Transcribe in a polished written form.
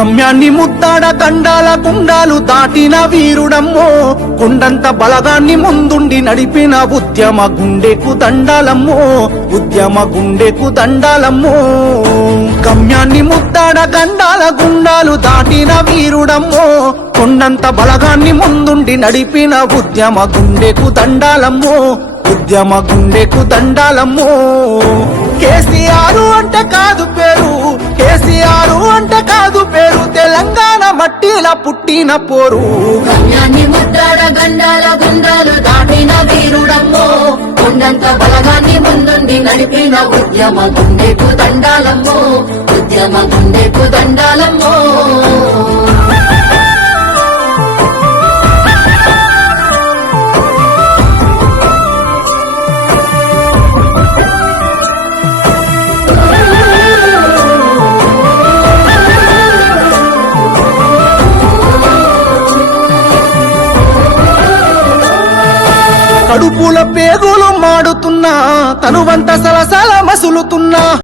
గమ్యాన్ని ముద్దాడ గండాల గుండాలు దాటిన వీరుడమ్మో కొండంత బలగాన్ని ముందుండి నడిపిన ఉద్యమ గుండెకు దండాలమ్మో ఉద్యమ గుండెకు దండాలమ్మో గమ్యాన్ని ముద్దాడ గండాల గుండాలు దాటిన వీరుడమ్మో కొండంత బలగాన్ని ముందుండి నడిపిన ఉద్యమ గుండెకు దండాలమ్మో ఉద్యమ గుండెకు దండాలమ్మో కేసీఆర్ అంటే కాదు పేరు కేసీఆర్ అంటే కాదు పేరు తెలంగాణ మట్టిల పుట్టిన పోరు గమ్యాన్ని ముద్దాడ గండాల గుండాలు దాటిన వీరుడమ్మో కొండంత బలగాన్ని ముందుండి నడిపిన ఉద్యమ గుండెకు దండాలమ్మో ఉద్యమ గుండెకు దండాలమ్మో కడుపుల పేగులు మాడుతున్నా తనువంత సలసల మసులుతున్నా